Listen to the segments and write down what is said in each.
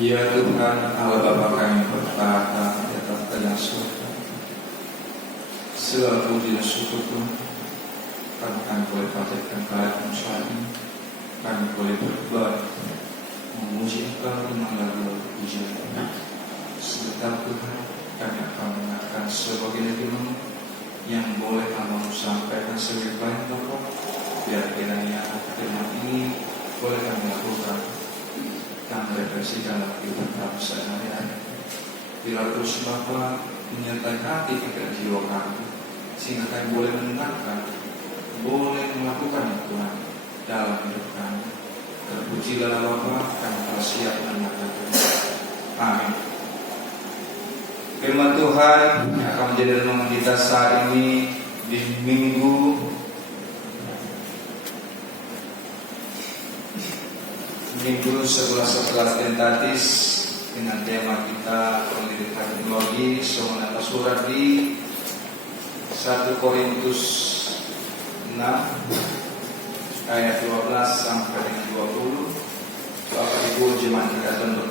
Ya Tuhan Allah Bapa kami bertahta di atas tanah surga. Segala puji dan syukur Tuhan, kami boleh panjatkan kehadiran saat ini. Kami boleh beribadah, memuji Engkau dengan lagu-lagu pujian. Sebentar Tuhan, kami akan mendengarkan sebagian firman yang boleh Hamba-Mu sampaikan sebagai bahan pokok. Biar kiranya firman ini boleh kami lakukan dan refleksikan kehidupan kami sehari-hari. Bila terus Bapa menyertai hati pikiran jiwa kami, sehingga kami boleh mendengarkan, boleh melakukan Tuhan dalam hidup kami. Terpujilah Bapa, kami telah siap mendengarkan. Amin. Firman Tuhan yang akan menjadi renungan kita saat ini di Minggu 11 tentatis dengan tema kita pendidikan teologi. Soal surat di 1 Korintus 6 ayat 12 sampai dengan 20. Bapak Ibu jemaat kita untuk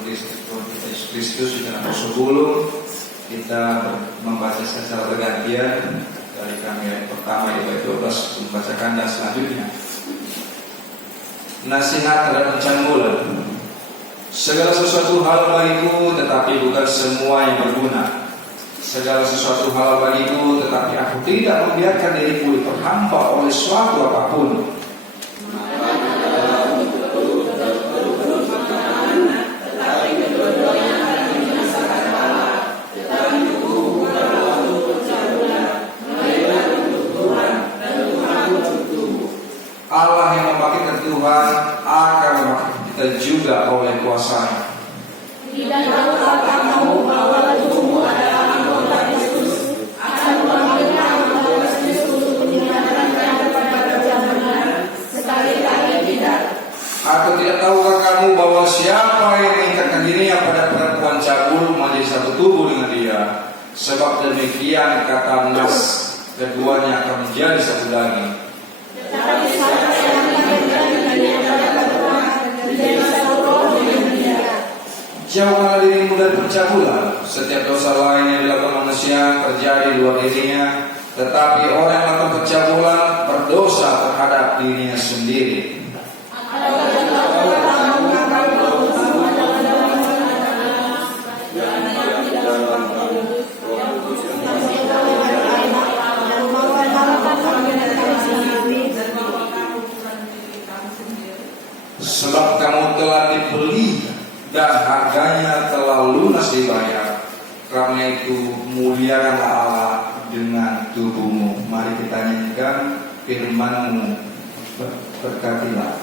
Kristus di dalam sebelum kita membaca secara bergantian dari kami ayat pertama ayat 12 membacakan dan selanjutnya. Nasihat terhadap canggulan. Segala sesuatu hal bagiku, tetapi bukan semua yang berguna. Segala sesuatu hal bagiku, tetapi aku tidak membiarkan diriku diperhamba oleh suatu apapun. Allah yang membangkitkan Tuhan akan membangkitkan kita juga oleh kuasa. Tidak tahukah kamu bahwa tubuhmu adalah anggota Kristus, akan membangkitkan anggota Kristus untuk menyenangkan kepada kerja benar, sekali-kali tidak. Atau tidak tahukah kamu bahwa siapa yang mengikatkan dirinya pada perempuan cabul menjadi satu tubuh dengan dia? Sebab demikian kata Nas, keduanya akan menjadi satu daging. Tetapi siapa yang mengikatkan dirinya pada perempuan menjadi satu roh dengan dia. Jauhkanlah dirimu dari pencabulan. Setiap dosa lain yang dilakukan manusia terjadi di luar dirinya, tetapi orang yang melakukan pencabulan berdosa terhadap dirinya sendiri. Sebab kamu telah dibeli dan harganya telah lunas dibayar. Karena itu muliakanlah Allah dengan tubuhmu. Mari kita nyanyikan firman-Mu. Berkatilah.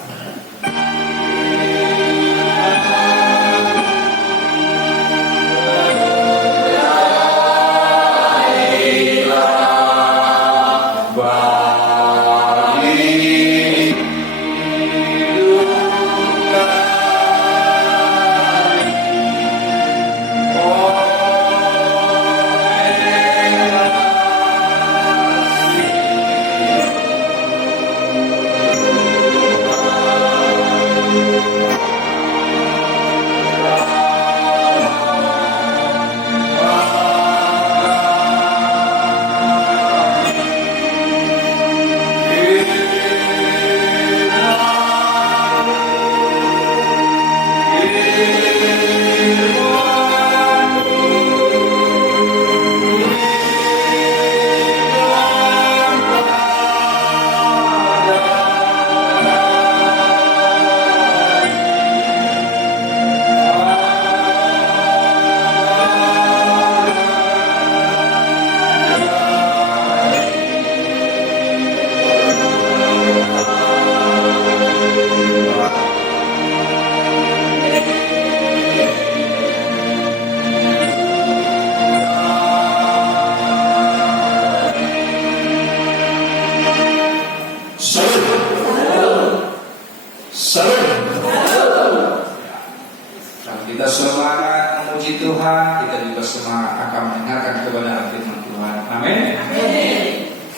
Kita semangat memuji Tuhan, kita juga semangat akan mendengarkan kebenaran firman Tuhan. Amin.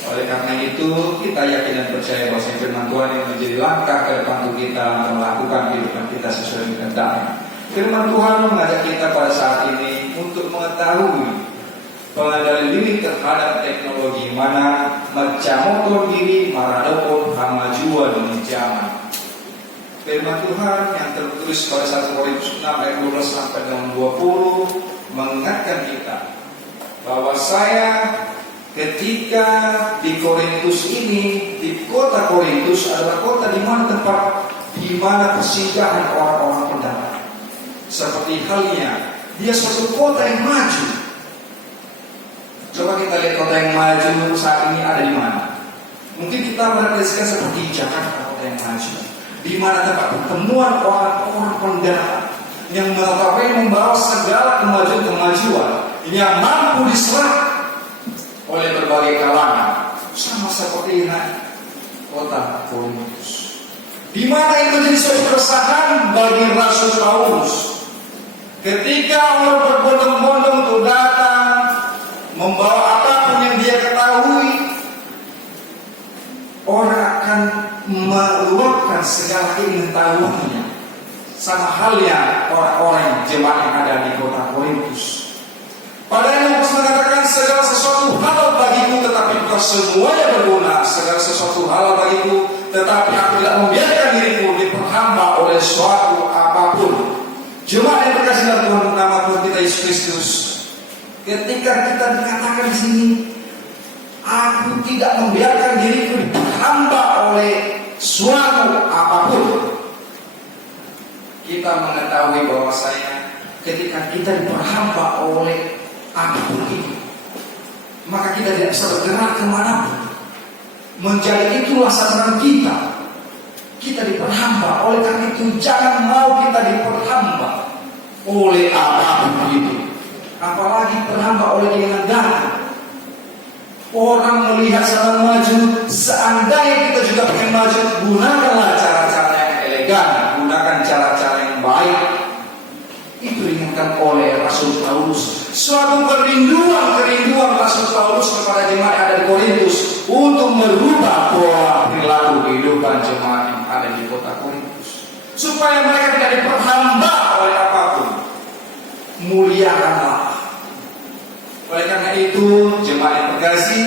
Oleh karena itu, kita yakin dan percaya bahwa firman Tuhan yang menjadi langkah ke depan untuk kita melakukan kehidupan kita sesuai dengan kehendak. Firman Tuhan mengajak kita pada saat ini untuk mengetahui pengendali diri terhadap teknologi, mana mencamotor diri maradopon hamajuan di zaman. Firman Tuhan yang tertulis pada 1 Korintus 6 ayat 12 sampai dengan 20 mengingatkan kita bahwa saya ketika di Korintus ini, di kota Korintus adalah kota di mana tempat di mana persinggahan orang-orang pendapat. Seperti halnya dia suatu kota yang maju. Coba kita lihat kota yang maju saat ini ada di mana? Mungkin kita merepresentasikan seperti Jakarta, kota yang maju, di mana tempat pertemuan orang-orang pendapat yang mengetahui membawa segala kemajuan yang mampu diserap oleh berbagai kalangan, sama seperti kota Korintus, di mana itu jadi suatu keresahan bagi Rasul Paulus. Ketika orang berbondong-bondong untuk datang membawa apapun yang dia ketahui, orang akan meluapkan segala pengetahuannya. Sama halnya orang-orang jemaat yang ada di kota Korintus. Padahal Paulus mengatakan segala sesuatu halal bagiku, tetapi bukan semuanya berguna. Segala sesuatu halal bagiku, tetapi aku tidak membiarkan diriku diperhamba oleh suatu apapun. Jemaat yang berkasih dalam Tuhan, nama Tuhan kita Yesus Kristus. Ketika kita dikatakan di sini, aku tidak membiarkan diriku diperhamba oleh suatu apapun, kita mengetahui bahwasanya ketika kita diperhamba oleh apapun itu, maka kita tidak bisa bergerak kemanapun. Menjadi itulah sasaran kita. Kita diperhamba. Oleh karena itu jangan mau kita diperhamba oleh apapun itu, apalagi terhamba oleh dengan darah. Orang melihat sana maju, seandainya kita juga pengen maju, gunakanlah cara-cara yang elegan, gunakan cara-cara yang baik. Itu diingatkan oleh Rasul Paulus. Suatu kerinduan Rasul Paulus kepada jemaat yang ada di Korintus untuk merubah pola perilaku kehidupan jemaat yang ada di kota Korintus, supaya mereka tidak diperhamba oleh apapun. Muliakanlah. Oleh karena itu, jemaat yang terkasih,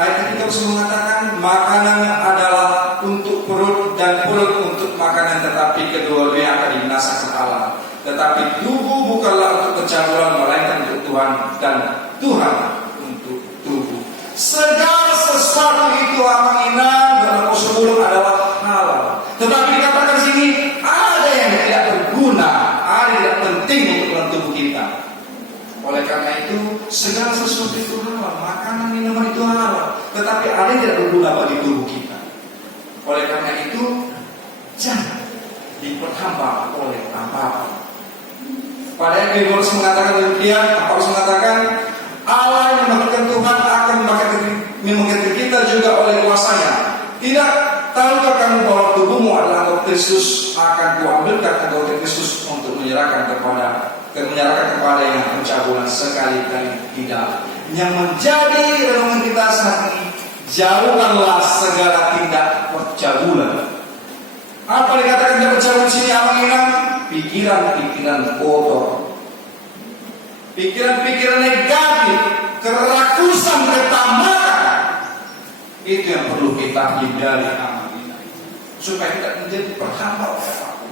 ayat kita harus mengatakan makanan adalah untuk perut dan perut untuk makanan, tetapi kedua-duanya akan dibinasakan Allah. Tetapi tubuh bukanlah untuk kecabulan, melainkan untuk Tuhan, dan Tuhan untuk tubuh. Segala sesuatu itu aminan dalam sebelum adalah halal. Tetapi dikatakan sini ada yang tidak berguna, ada yang tidak penting untuk dalam tubuh kita. Oleh karena itu segala sesuatu itu halal, makanan minuman itu halal, tetapi ada yang tidak berguna bagi tubuh kita. Oleh karena itu jangan diperhamba oleh apapun. Padahal Paulus mengatakan demikian. Paulus mengatakan Allah yang membangkitkan Tuhan akan membangkitkan kita juga oleh kuasanya. Tidak tahukah kamu bahwa tubuhmu adalah anggota Kristus? Akan kuambilkan anggota Kristus untuk menyerahkan kepada yang pencabulan, sekali-kali tidak. Yang menjadi renungan kita saat ini, jauhkanlah segala tindak percabulan. Apa dikatakan tindak percabulan sini? Apa ini? Pikiran-pikiran kotor, pikiran-pikiran negatif, kerakusan, ketamakan. Itu yang perlu kita hindari supaya tidak menjadi perhamba oleh apapun.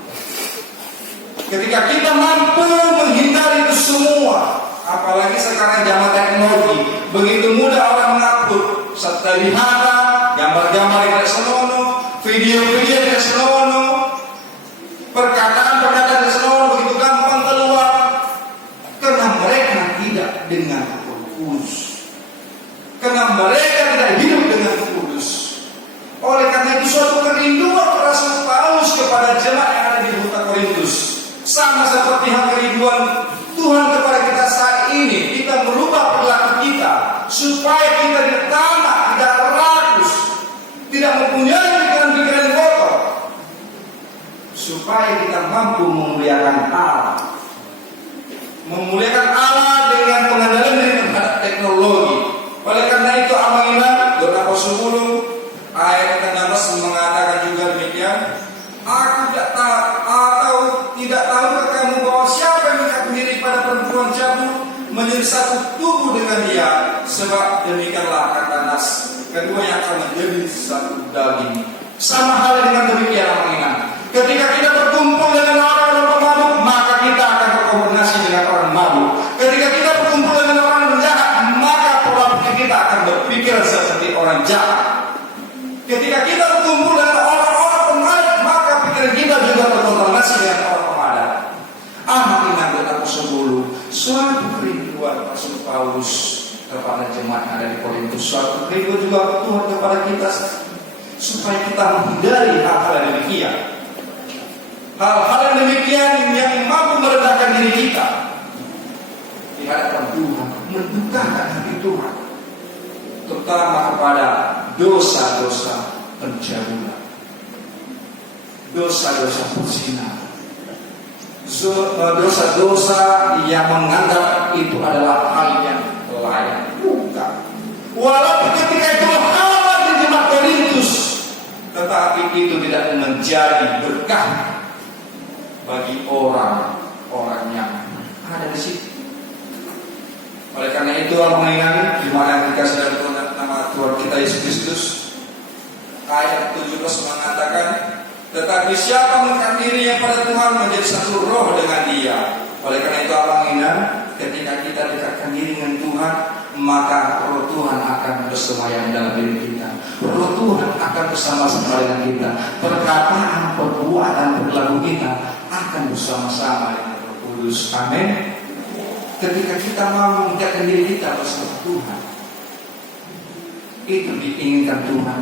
Ketika kita mampu menghindari itu semua, apalagi sekarang zaman teknologi, begitu mudah orang mengupload dari hata, gambar-gambar yang tidak senonoh, video-video yang tidak senonoh, perkataan-perkataan yang senonoh begitu gampang keluar, karena mereka tidak dengan kudus, karena mereka tidak hidup dengan kudus. Oleh karena itu suatu kerinduan Rasul Paulus kepada jemaat yang ada di kota Korintus, sama seperti hal kerinduan Tuhan kepada kita saat ini. Kita merubah perilaku kita supaya kita tidak tamak, tidak rakus, tidak mempunyai pikiran-pikiran kotor, supaya kita mampu memuliakan Allah. Memuliakan Allah dengan pengendalian diri terhadap teknologi. Oleh karena itu amanah doa Rasul ayat 16 mengatakan juga demikian. Aku tidak tahu, atau tidak tahu kamu menjadi satu tubuh dengan Dia, sebab demikianlah kata Nas, keduanya akan menjadi satu daging. Sama halnya dengan demikian mengingat. Ketika kita berkumpul dengan orang-orang pemabuk, maka kita akan berkomunikasi dengan orang mabuk. Ketika kita berkumpul dengan orang jahat, maka pola pikir kita akan berpikir seperti orang jahat. Ketika kita berkumpul dengan orang-orang pemadat, maka pikiran kita juga berkomunikasi dengan orang pemadat. Amat ingat betapa suatu kerinduan Rasul Paulus kepada jemaat yang ada di Korintus, suatu kerinduan juga Tuhan kepada kita, supaya kita menghindari hal-hal yang demikian. Hal-hal yang demikian yang mampu merendahkan diri kita di hadapan Tuhan, mendukakan hati Tuhan, terutama kepada dosa-dosa pencabulan, dosa-dosa perzinahan, dosa-dosa yang menganggap itu adalah hal yang layak. Bukan. Walaupun ketika itu halal di jemaat Korintus, tetapi itu tidak menjadi berkah bagi orang-orang yang ada di situ. Oleh karena itu, mengingat jemaat yang dikasih dalam nama Tuhan kita Yesus Kristus, ayat 17 mengatakan, tetapi siapa mengikat dirinya pada Tuhan menjadi satu roh dengan Dia. Oleh karena itu, mengingat ketika kita dekatkan diri dengan Tuhan, maka roh Tuhan akan bersemayam dalam diri kita. Roh Tuhan akan bersama-sama dengan kita. Perkataan, perbuatan, perilaku kita akan bersama-sama dengan Roh Kudus. Amin. Ketika kita mau mendekatkan diri kita bersama Tuhan, itu diinginkan Tuhan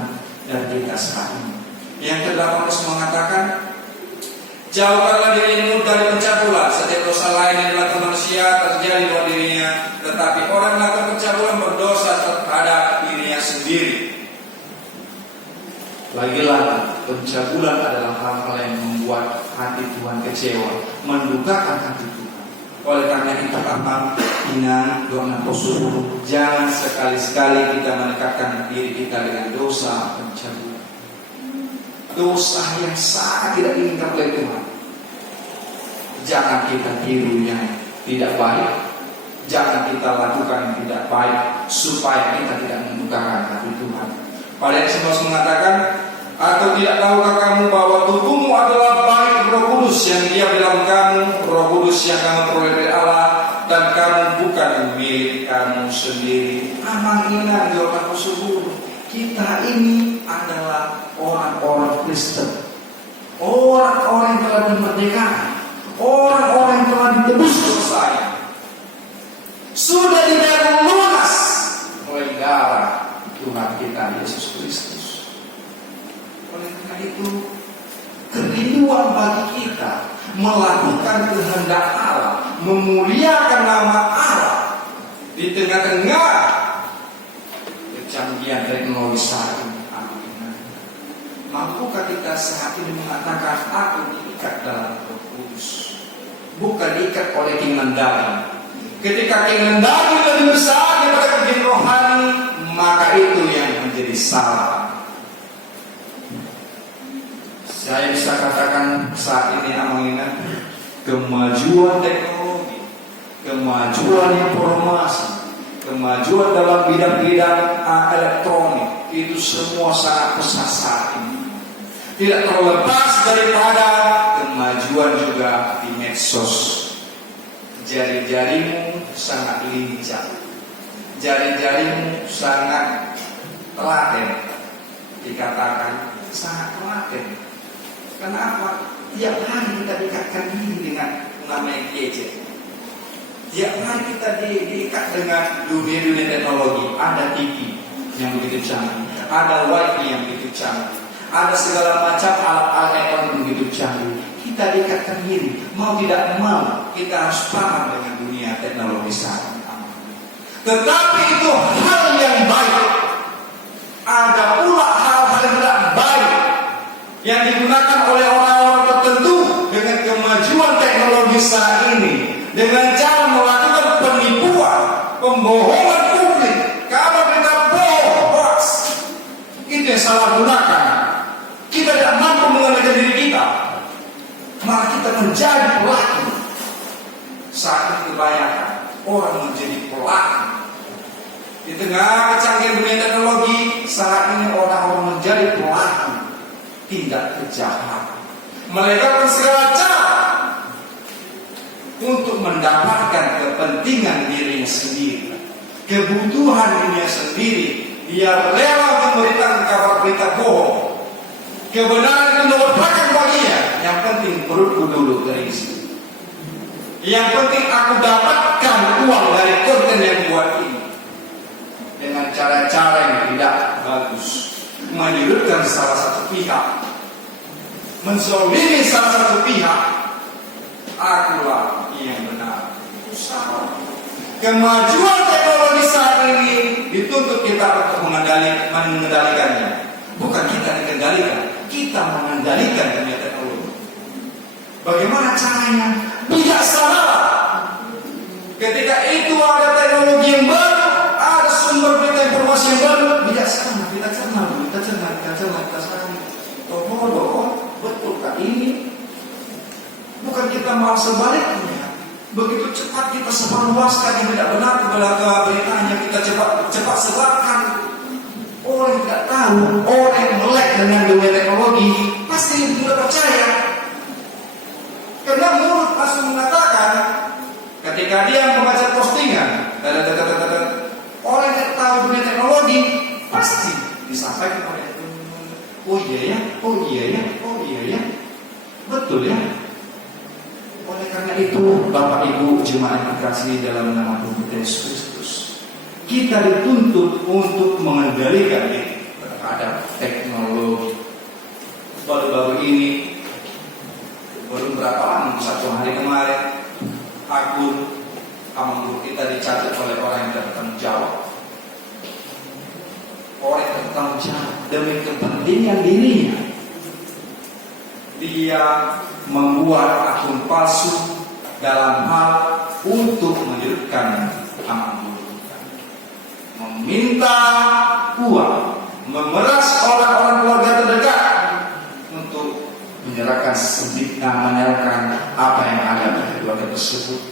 dari kita saat ini. Yang ke-18 mengatakan, jauhkanlah dirimu dari pencabulan. Setiap dosa lain yang dilakukan manusia terjadi pada dirinya, tetapi orang yang melakukan pencabulan berdosa terhadap dirinya sendiri. Lagi-lagi, pencabulan adalah hal-hal yang membuat hati Tuhan kecewa, mendukakan hati Tuhan. Oleh karena itu, ingat doa Rasul, jangan sekali-sekali kita mendekatkan diri kita dengan dosa pencabulan, dosa yang sangat tidak diinginkan oleh Tuhan. Jangan kita tiru yang tidak baik, jangan kita lakukan yang tidak baik, supaya kita tidak mendukakan hati Tuhan. Pada ayat 11 mengatakan, atau tidak tahukah kamu bahwa tubuhmu adalah bait Roh Kudus yang diam dalam kamu, Roh Kudus yang kamu peroleh dari Allah, dan kamu bukan milik kamu sendiri. Amang ingat jawaban Rasul, kita ini adalah orang-orang Kristen, orang-orang yang telah dimerdekakan, orang-orang yang telah ditebus dosanya, sudah dibayar lunas oleh darah Tuhan kita Yesus Kristus. Oleh karena itu, kerinduan bagi kita melakukan kehendak Allah, memuliakan nama Allah di tengah-tengah kecanggihan teknologi saat ini. Mampukah kita saat ini mengatakan aku diikat dalam Roh Kudus, bukan diikat oleh keinginan daging? Ketika keinginan daging lebih besar daripada keinginan rohani, maka itu yang menjadi salah. Saya bisa katakan saat ini mengingat kemajuan teknologi, kemajuan informasi, kemajuan dalam bidang-bidang elektronik, itu semua sangat pesat saat ini. Tidak terlepas daripada kemajuan juga di medsos. Jari-jarimu sangat lincah, jari-jarimu sangat telaten, dikatakan sangat telaten. Kenapa? Tiap hari kita diikatkan diri dengan namanya gadget. Tiap hari kita diikat dengan dunia teknologi. Ada TV yang begitu canggih, ada wifi yang begitu canggih, ada segala macam alat-alat elektronik yang begitu canggih. Kita diikatkan diri, mau tidak mau kita harus paham dengan dunia teknologi saat ini. Tetapi itu hal yang baik. Ada pula hal-hal yang tidak baik yang digunakan oleh orang-orang tertentu dengan kemajuan teknologi saat ini, dengan cara melakukan penipuan, pembohongan publik. Kalau kita bohong, itu yang salah gunakan. Kita tidak mampu mengendalikan diri kita, malah kita menjadi pelaku. Saat itu bayangkan, orang menjadi pelaku. Di tengah kecanggihan dunia teknologi saat ini, orang-orang menjadi pelaku tindak kejahatan, melegalkan segala cara untuk mendapatkan kepentingan dirinya sendiri, kebutuhan dirinya sendiri. Dia rela memberikan kabar berita bohong. Kebenaran itu nomor belakang baginya. Yang penting perutku dulu terisi. Yang penting aku dapatkan uang dari konten yang buat ini. Dengan cara-cara yang tidak bagus, menyudutkan salah satu pihak, menzolimi salah satu pihak. Akulah yang benar. Salah. Kemajuan teknologi saat ini dituntut kita untuk mengendalikannya. Bukan kita dikendalikan, kita mengendalikan dunia teknologi. Bagaimana caranya? Bijaksana. Ketika itu ada teknologi yang baru, ada sumber berita informasi yang baru, bijaksana. Kita cerna, kita cari. Bodoh, betulkah ini? Bukan kita malah sebaliknya. Begitu cepat kita sebarluaskan yang tidak benar kepada beritanya, kita cepat sebarkan. Orang yang tidak tahu, orang yang melek dengan dunia teknologi pasti mudah percaya. Karena mulut langsung mengatakan, ketika dia membaca postingan, orang yang tidak tahu dunia teknologi pasti disampaikan oleh oh iya ya, betul ya. Oleh karena itu, Bapak Ibu jemaat yang dikasihi dalam nama Tuhan Yesus Kristus, kita dituntut untuk mengendalikan diri terhadap teknologi. Baru-baru ini, baru berapa lama, 1 hari kemarin, akun Amang kita dicatat oleh orang yang tidak bertanggung jawab. Orang yang bertanggung jawab demi kepentingan dirinya, dia membuat akun palsu dalam hal untuk menyudutkan Amang, meminta uang, memeras orang-orang keluarga terdekat untuk menyerahkan menyerahkan apa yang ada pada keluarga tersebut.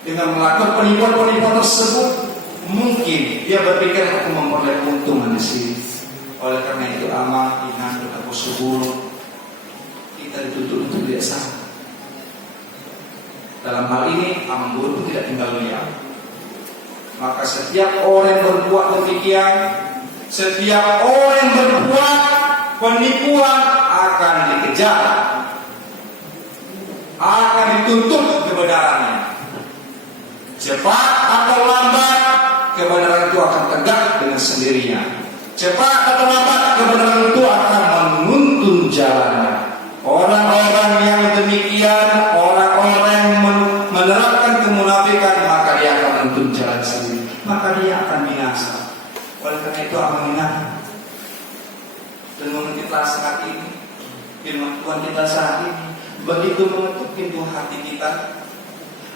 Dengan melakukan penipuan-penipuan tersebut, mungkin dia berpikir aku memperoleh keuntungan di sini. Oleh karena itu, Amang, ingat betapa subur kita dituntut untuk tidak sama. Dalam hal ini, Amang Guru tidak tinggal diam. Maka setiap orang yang berbuat demikian, setiap orang yang berbuat penipuan akan dikejar, akan dituntut kebenarannya. Cepat atau lambat, kebenaran itu akan tegak dengan sendirinya. Cepat atau lambat, kebenaran itu akan menuntun jalannya. Orang-orang yang demikian, orang-orang yang menerapkan kemunafikan, maka dia akan menuntun jalan sendiri, maka dia akan binasa. Oleh karena itu, Amang ingat dengan kita saat ini, firman Tuhan kita saat ini begitu mengetuk pintu hati kita.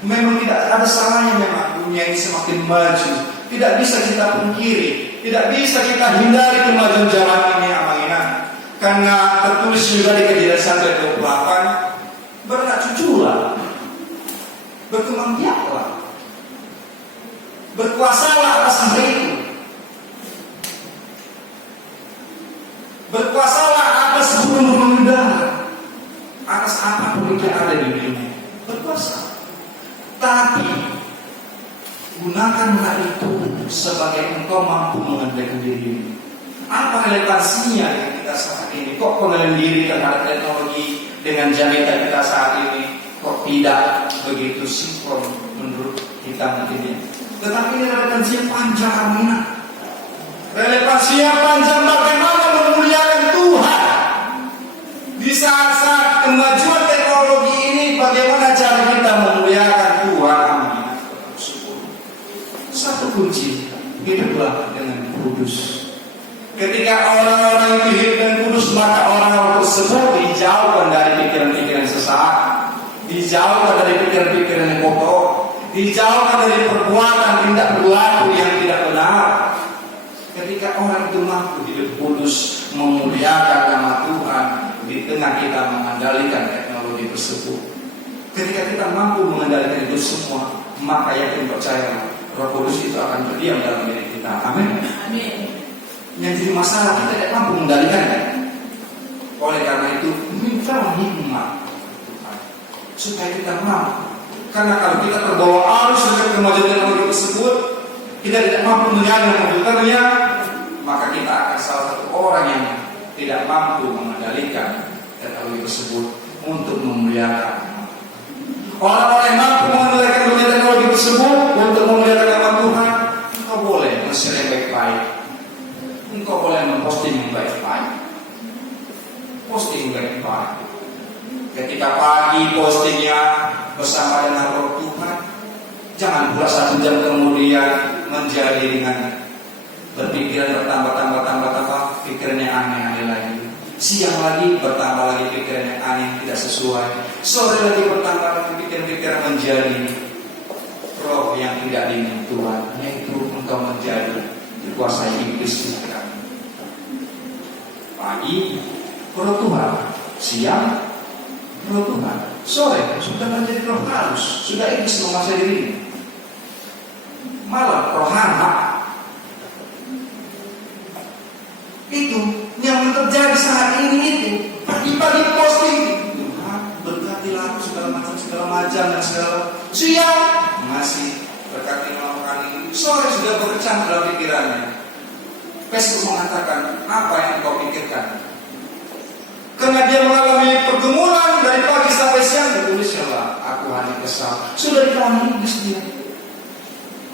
Memang tidak ada salahnya memang dunia ini semakin maju. Tidak bisa kita pungkiri, tidak bisa kita hindari kemajuan zaman ini, Amang ingat. Karena tertulis juga di Kejadian 1:28, beranak cuculah, berkembang biaklah, berkuasalah atas hari itu, berkuasalah atas burung-burung udara, atas apapun yang ada di dunia, berkuasa. Tapi gunakanlah itu sebagai engkau mampu mengendalikan diri. Apa relevansinya yang kita saat ini? Kok pengendalian diri terhadap teknologi dengan jaminan kita saat ini kok tidak begitu sinkron menurut kita mungkin? Tetapi ini relevansinya panjang, Amina. Relevansinya panjang, bagaimana memuliakan Tuhan di saat-saat kemajuan teknologi ini. Bagaimana cara kita memuliakan Tuhan, Amina? Satu kunci, hiduplah dengan kudus. Ketika orang-orang itu hidup dan kudus, maka orang-orang tersebut dijauhkan dari pikiran-pikiran sesaat, dijauhkan dari pikiran-pikiran yang kotor, dijauhkan dari perbuatan tindak berlaku yang tidak benar. Ketika orang itu mampu hidup kudus, memuliakan nama Tuhan di tengah kita mengendalikan teknologi tersebut, Ketika kita mampu mengendalikan itu semua, maka yakin percaya Roh Kudus itu akan berdiam dalam diri kita. Amin. Amin. Yang jadi masalah kita tidak mampu mengendalikannya. Oleh karena itu, minta hikmat Tuhan supaya kita mampu. Karena kalau kita terbawa arus dengan kemajuan teknologi tersebut, kita tidak mampu menyadari komputernya, maka kita akan salah satu orang yang tidak mampu mengendalikan teknologi tersebut untuk memuliakan. Orang-orang yang mampu mengendalikan dunia teknologi tersebut untuk memuliakan nama Tuhan, engkau boleh men-share yang baik-baik, engkau boleh memposting yang baik-baik, posting baik-baik. Ketika pagi postingnya bersama dengan Roh Tuhan, jangan pula 1 jam kemudian menjadi dengan berpikiran bertambah, pikirannya aneh-aneh lagi. Siang lagi bertambah lagi pikiran yang aneh tidak sesuai. Sore lagi bertambah lagi pikiran-pikiran menjadi roh yang tidak diingini Tuhan, yaitu engkau menjadi dikuasai iblis. Pagi roh Tuhan, siang roh Tuhan, sore sudah menjadi roh halus, sudah iblis menguasai diri. Malam roh hana. Itu yang terjadi saat ini itu. Pagi-pagi posting Tuhan berkatilah aku segala macam dan segala. Siang masih berkati melakukan ini. Sore sudah berkecam dalam pikirannya. Facebook mengatakan apa yang kau pikirkan. Karena dia mengalami pergumulan dari pagi sampai siang, ditulisnya aku hanya kesal. Sudah dikawan iblis dia.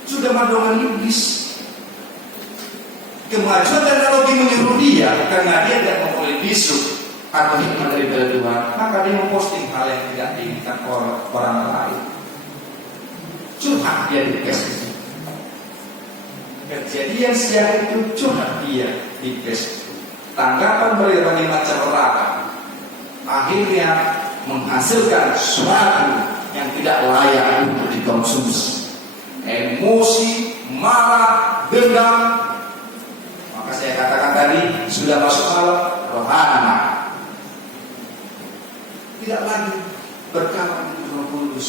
Sudah madongan iblis. Kemajuan teknologi menyuruh dia, karena dia tidak memulai bisu atau hikmat dari Tuhan, maka dia memposting hal yang tidak diinginkan orang lain. Curhat dia di Facebook. Kejadian siang itu curhat dia di Facebook. Tanggapan berbagai macam ragam, akhirnya menghasilkan sesuatu yang tidak layak untuk dikonsumsi. Emosi, marah, dendam. Maka saya katakan tadi, sudah masuk malam, rohana. Tidak lagi berkawan dengan Roh Kudus,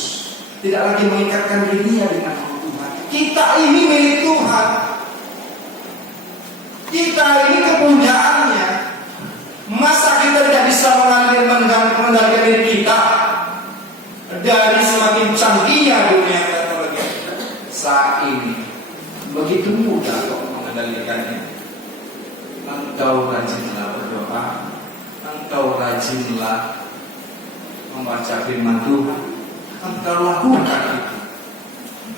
tidak lagi mengikatkan dirinya dengan Roh Tuhan. Kita ini milik Tuhan. Kita ini kepunyaannya. Masa kita tidak bisa mengendalikan diri kita dari semakin canggihnya dunia teknologi saat ini? Begitu mudah kok mengendalikannya. Engkau rajinlah berdoa, engkau rajinlah membaca firman Tuhan, engkau lakukan itu.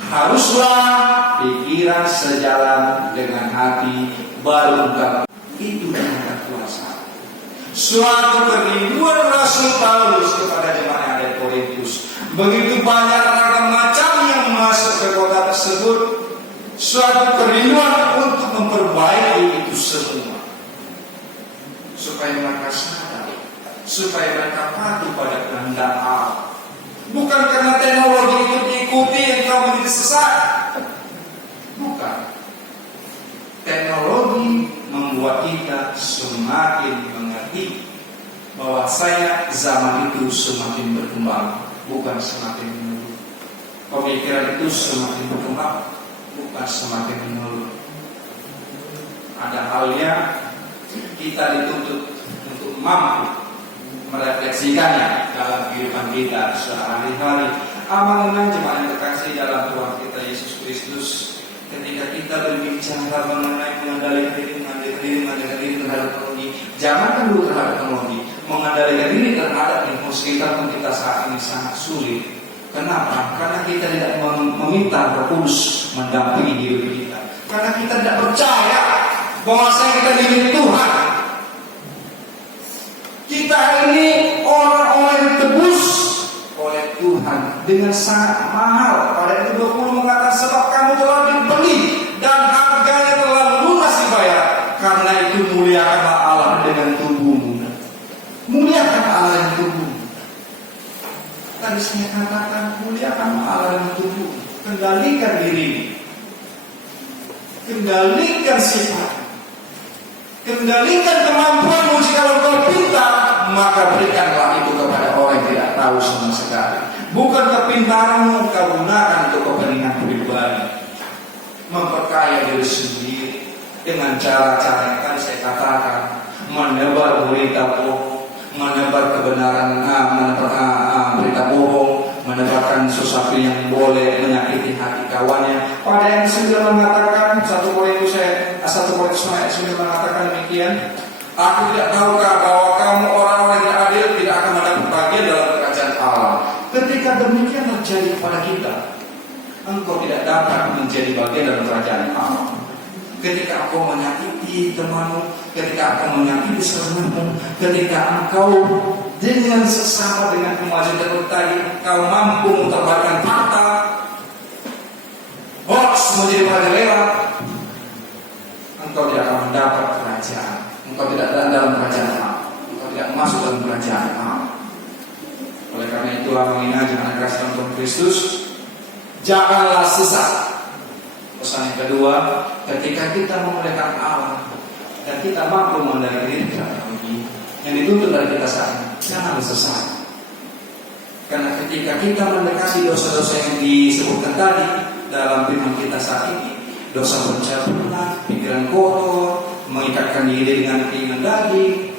Haruslah pikiran sejalan dengan hati, baru engkau itu dengan kuasa. Suatu kerinduan Rasul Paulus kepada jemaat yang ada di Korintus. Begitu banyak ragam macam yang masuk ke kota tersebut. Suatu kerinduan untuk memperbaiki itu semua, supaya mereka sadar, supaya mereka patuh pada kehendak Allah. Bukan karena teknologi itu diikuti yang kau menjadi sesat. Bukan. Teknologi membuat kita semakin mengerti bahwasanya zaman itu semakin berkembang, bukan semakin menurun. Pemikiran itu semakin berkembang, bukan semakin menurun. Ada halnya kita dituntut untuk mampu merefleksikannya dalam kehidupan kita sehari-hari. Amanah jemaat yang terkasih dalam Tuhan kita Yesus Kristus, ketika kita berbicara mengenai mengendalikan diri terhadap teknologi, jangankan dulu terhadap teknologi, mengendalikan diri terhadap lingkungan sekitar pun kita saat ini sangat sulit. Kenapa? Karena kita tidak meminta Roh Kudus mendampingi diri kita. Karena kita tidak percaya bahwasanya kita milik Tuhan. Kita ini orang-orang yang ditebus oleh Tuhan dengan sangat mahal. Pada ayat 20 mengatakan sebab kamu telah dibeli dan harganya telah lunas dibayar. Karena itu muliakanlah Allah dengan tubuhmu. Muliakan Allah dengan tubuhmu. Tadi saya katakan muliakan Allah dengan tubuh. Kendalikan diri. Kendalikan sifat. Kendalikan kemampuanmu. Jika kau pintar, maka berikanlah itu kepada orang yang tidak tahu sama sekali. Bukan kepintaranmu kau gunakan untuk kepentingan pribadi, memperkaya diri sendiri dengan cara-cara yang tadi saya katakan, menebar berita bohong, menebar kebenaran, berita bohong, menebarkan sesuatu yang boleh menyakiti hati kawannya. Pada yang 9 mengatakan 1 Korintus ayat 9 mengatakan demikian, aku tidak tahukah bahwa kamu orang-orang yang adil tidak akan mendapat bagian dalam kerajaan Allah. Ketika demikian terjadi kepada kita, engkau tidak dapat menjadi bagian dalam kerajaan Allah. Ketika engkau menyakiti temanmu, ketika engkau menyakiti saudaramu, ketika engkau dengan sesama dengan kemajuan tertentu tadi, engkau mampu mentebarkan fakta, hoax menjadi merajalela, engkau tidak akan mendapat kerajaan. Engkau tidak dalam kerajaan Allah. Engkau tidak masuk dalam kerajaan Allah. Oleh karena itu, mengingat anak kasih Tuhan Kristus, janganlah sesat. Pesan yang kedua, ketika kita memuliakan Allah dan kita mampu mengendalikan diri yang dituntut dari kita saat ini, jangan sesat. Karena ketika kita mendekati dosa-dosa yang disebutkan tadi dalam firman kita saat ini, dosa pencabulan, pikiran kotor, mengikatkan diri dengan keinginan daging,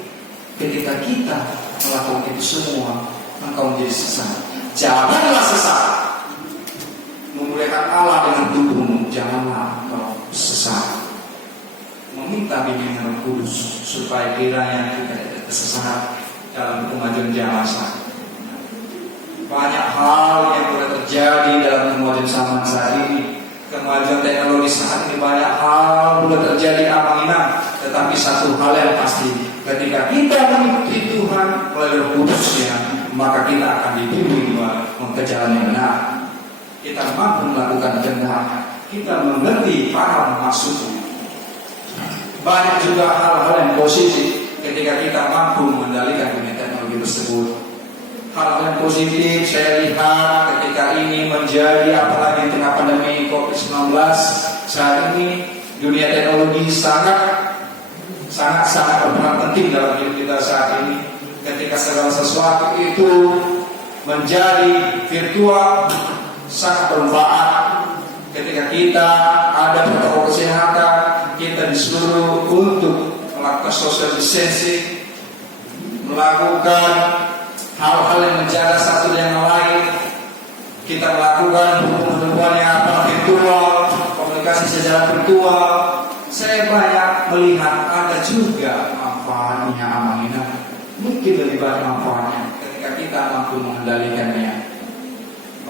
ketika kita melakukan itu semua, engkau menjadi sesat. Janganlah sesat. Memuliakan Allah dengan tubuhmu, janganlah engkau sesat. Meminta bimbingan Roh Kudus supaya kiranya kita tidak tersesat dalam kemajuan zaman saat ini. Banyak hal yang boleh terjadi dalam kemajuan zaman saat ini. Kemajuan teknologi saat ini banyak hal boleh terjadi amanah, tetapi satu hal yang pasti, ketika kita mengikuti Tuhan melalui Roh Kudus-Nya, maka kita akan dibimbing ke jalan yang benar. Kita mampu melakukan kehendaknya, kita mengerti paham maksudnya. Banyak juga hal-hal yang positif ketika kita mampu mengendalikan dunia teknologi tersebut. Hal-hal yang positif saya lihat ketika ini menjadi, apalagi di tengah pandemi COVID-19 saat ini, dunia teknologi sangat berperan penting dalam hidup kita saat ini. Ketika segala sesuatu itu menjadi virtual, sangat bermanfaat. Ketika kita ada protokol kesehatan, kita disuruh untuk melakukan social distancing, melakukan hal-hal yang menjaga satu yang lain. Kita melakukan hubungan yang virtual, komunikasi secara virtual. Saya banyak melihat ada juga manfaatnya amanah. Mungkin lebih banyak manfaatnya ketika kita mampu mengendalikannya.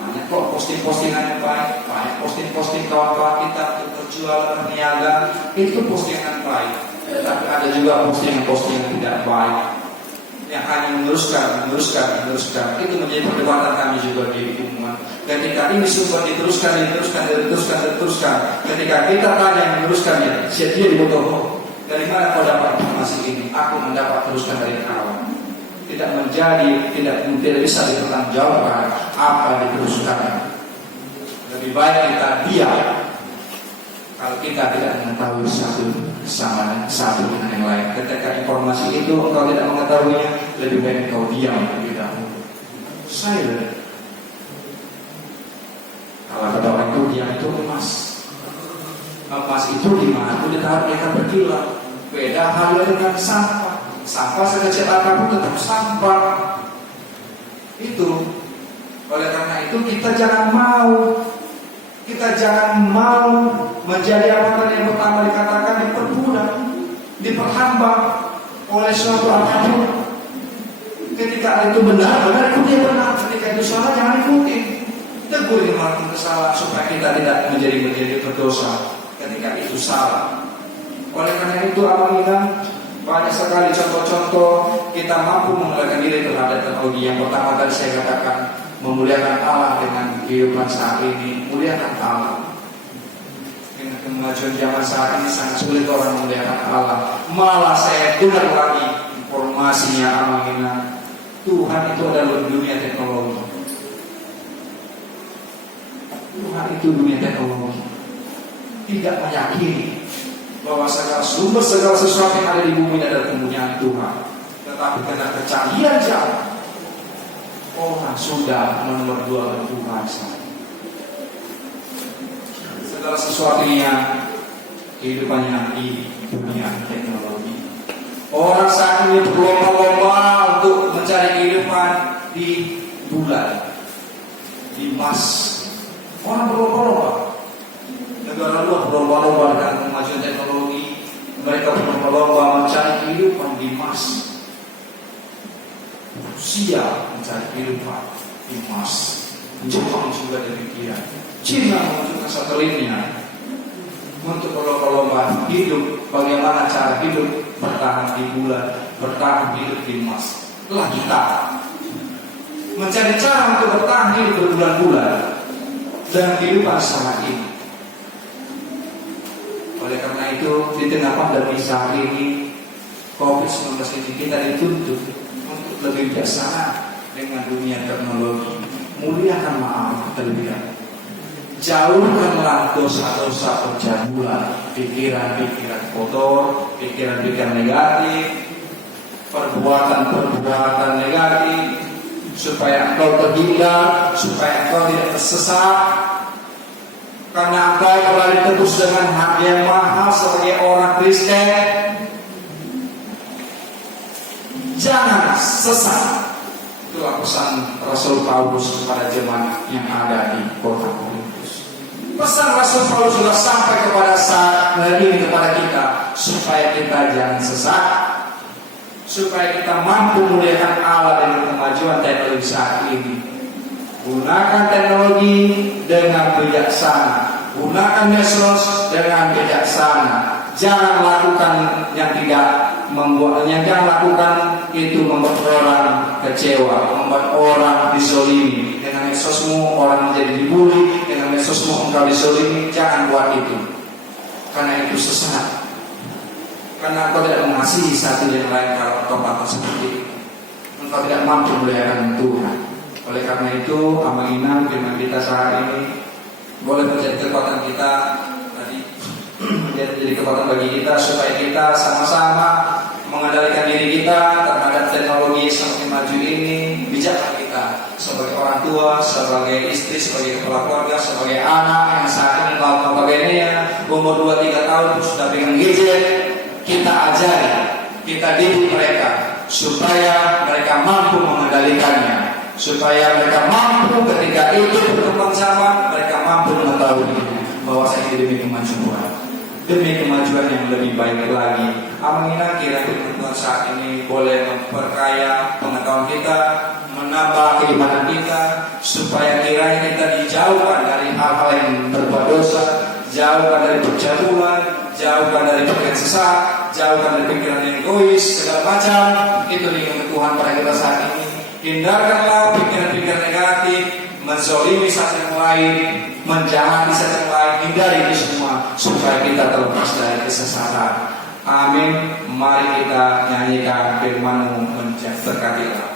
Banyak kok posting-postingan yang baik, banyak posting-posting kawan-kawan kita untuk berjual, berniaga, itu postingan baik. Tapi ada juga postingan-postingan yang tidak baik, yang hanya meneruskan. Itu menjadi perdebatan kami juga di umat. Ketika ini sumber diteruskan. Ketika kita tanya yang meneruskannya, dia dibotoh. Dari mana kau dapat informasi ini? Aku mendapat teruskan dari kawan. Tidak bisa dipertanggungjawabkan apa yang diteruskan. Lebih baik kita diam kalau kita tidak mengetahui satu dengan yang lain. Ketika informasi itu engkau tidak mengetahuinya, lebih baik engkau diam terlebih dahulu. Silent. Kalau kata orang itu diam itu emas. Emas itu dimana itu ditaruh dia akan berkilau. Beda halnya dengan sampah. Sampah sekecil apapun tetap sampah. Itu. Oleh karena itu kita jangan mau menjadi apa yang pertama dikatakan diperbudak, diperhamba oleh suatu apapun. Ketika itu benar ikuti benar. Ketika itu salah jangan ikuti. Tegur yang melakukan kesalahan supaya kita tidak menjadi berdosa ketika itu salah. Oleh karena itu amalina banyak sekali contoh-contoh kita mampu memuliakan diri terhadap teknologi. Yang pertama tadi saya katakan memuliakan Allah dengan kehidupan saat ini, muliakan Allah. Dengan kemajuan zaman saat ini sangat sulit orang memuliakan Allah. Malah saya dengar lagi informasinya amalina, Tuhan itu adalah dunia teknologi. Tuhan itu dunia teknologi. Tidak meyakini bahwa segala sesuatu yang ada di bumi adalah kepunyaan Tuhan. Tetapi karena kecanggihan zaman, orang sudah nomor 2 Tuhan. Segala sesuatunya kehidupannya di dunia teknologi. Orang saat ini berlomba-lomba untuk mencari kehidupan di bulan, di Mars. Orang berlomba-lomba. Negara luar berlomba-lomba dengan kemajuan teknologi. Mereka berlomba-lomba mencari kehidupan di Mars. Rusia mencari kehidupan di Mars. Jepang juga demikian. Cina menunjukkan satelitnya untuk berlomba-lomba hidup. Bagaimana cara hidup bertahan di bulan, bertahan hidup di Mars. Itulah kita mencari cara untuk bertahan hidup berbulan-bulan dalam kehidupan saat ini. Oleh karena itu, di tengah pandemi saat ini, COVID-19 ini, kita dituntut untuk lebih bijaksana dengan dunia teknologi. Muliakan maaf terlebih dahulu. Jauhkanlah dosa-dosa pencabulan, pikiran-pikiran kotor, pikiran-pikiran negatif, perbuatan-perbuatan negatif, supaya engkau terhindar, supaya engkau tidak tersesat. Karena engkau telah ditebus dengan hak yang mahal sebagai orang Kristen. Jangan sesat. Itulah pesan Rasul Paulus kepada jemaat yang ada di kota Korintus. Pesan Rasul Paulus sudah sampai kepada saat ini kepada kita, supaya kita jangan sesat, supaya kita mampu muliakan Allah dengan kemajuan teknologi saat ini. Gunakan teknologi dengan bijaksana, gunakan medsos dengan bijaksana. Jangan lakukan yang tidak membuatnya, jangan lakukan itu membuat orang kecewa, membuat orang disolimi. Dengan medsosmu orang menjadi dibully, dengan medsosmu engkau disolimi. Jangan buat itu, karena itu sesat. Karena engkau tidak mengasihi satu yang lain kalau engkau melakukan seperti itu. Engkau tidak mampu memuliakan Tuhan. Oleh karena itu, amanah firman kita saat ini boleh menjadi kekuatan kita tadi, menjadi kekuatan bagi kita supaya kita sama-sama mengendalikan diri kita terhadap teknologi semakin maju ini. Bijaklah kita sebagai orang tua, sebagai istri, sebagai kepala keluarga, sebagai anak yang saat ini notabene umur 2-3 tahun sudah pegang gadget. Kita ajari, kita didik mereka supaya mereka mampu mengendalikannya, supaya mereka mampu ketika itu berkembang zaman, mereka mampu mengetahui bahwa saya demi kemajuan, demi kemajuan yang lebih baik lagi. Amin. Kiranya Tuhan saat ini boleh memperkaya pengetahuan kita, menambah keimanan kita, supaya kiranya kita dijauhkan dari hal-hal yang berbuat dosa, jauhkan dari percabulan, jauhkan dari pikiran sesat, jauhkan dari pikiran yang egois, segala macam. Itu dengan Tuhan pada kita saat ini. Hindarkanlah pikiran-pikiran negatif, menzolimi satu yang lain, menjahati satu yang lain. Hindari itu semua supaya kita terlepas dari kesesatan. Amin. Mari kita nyanyikan firman-Mu berkati-Allah.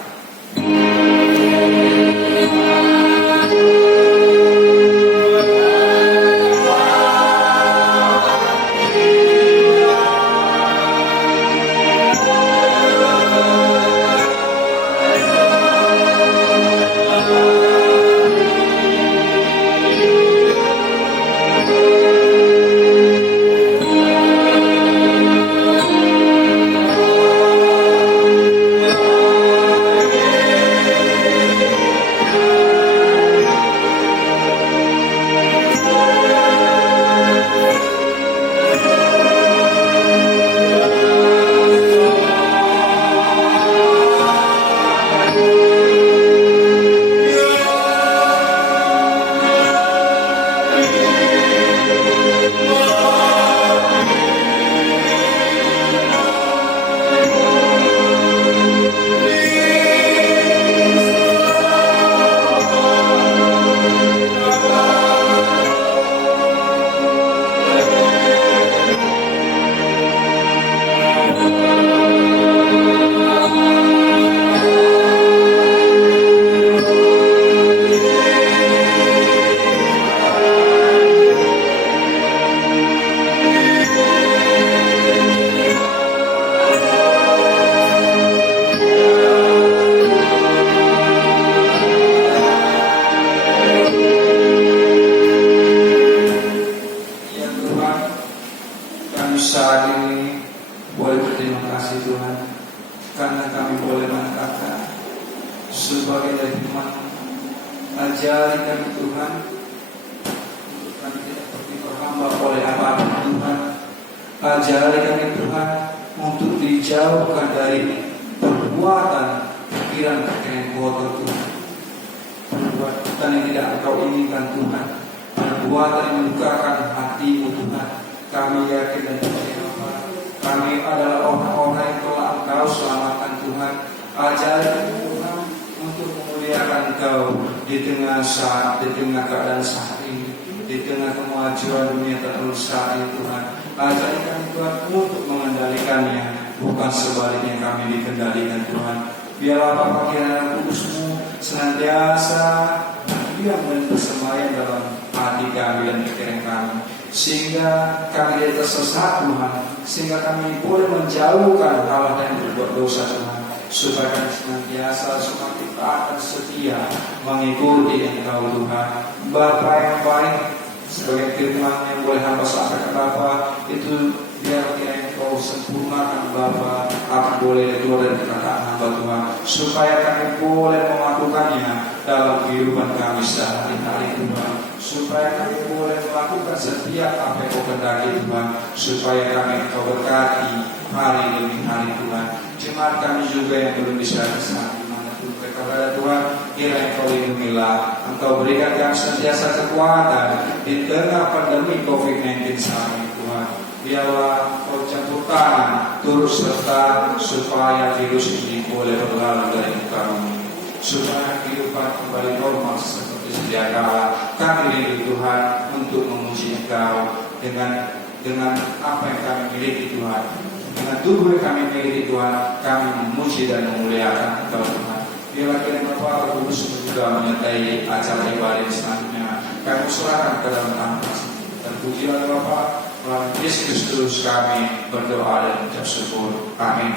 Ajari kami Tuhan, untuk kami tidak terperhamba oleh apa-apa Tuhan. Ajari kami Tuhan, untuk dijauhkan dari perbuatan pikiran-pikiran kotor Tuhan, perbuatan yang tidak Engkau inginkan Tuhan, perbuatan yang melukakan hatimu Tuhan. Kami yakin dan percaya kami adalah orang-orang yang telah Engkau selamatkan Tuhan. Ajari kami Tuhan untuk memuliakan Engkau di tengah keadaan saat ini, di tengah kemajuan dunia terlalu saat ini Tuhan. Ajari kami Tuhan untuk mengendalikannya, bukan sebaliknya kami dikendalikan Tuhan. Biarlah Bapa kiranya Kudus-Mu senantiasa diam dan bersemayam dalam hati kami dan pikiran kami, sehingga kami tidak tersesat Tuhan, sehingga kami boleh menjauhkan hal yang berbuat dosa Tuhan, supaya kami senantiasa semakin taat dan setia mengikuti Engkau Tuhan. Bapa yang baik, sebagai firman yang boleh hamba sampaikan Bapa, itu biar Engkau sempurnakan Bapa apa boleh keluar dari perkataan hamba Tuhan, supaya kami boleh melakukannya dalam kehidupan kami sehari-hari Tuhan, supaya kami boleh melakukan setiap apa yang Kau kehendaki Tuhan, supaya kami Engkau berkati hari demi hari Tuhan. Jemaat kami juga yang belum bisa kesana dimanapun mereka berada Tuhan, kiranya Engkau lindungilah, Engkau berikan kami senantiasa kekuatan di tengah pandemi COVID-19 saat ini Tuhan. Biarlah Kau campur tangan turut serta supaya virus ini boleh berlalu dari muka bumi, supaya kehidupan kembali normal seperti sedia kala. Kami rindu Tuhan untuk memuji Engkau dengan apa yang kami miliki Tuhan, dengan tubuh yang kami miliki Tuhan. Kami memuji dan memuliakan Engkau Tuhan. Biarlah kiranya Bapa Kudus juga menyertai acara ibadah selanjutnya. Kami serahkan ke dalam tangan kasih. Terpujilah Bapa, melalui Yesus Kristus kami berdoa dan mengucap syukur. Amin.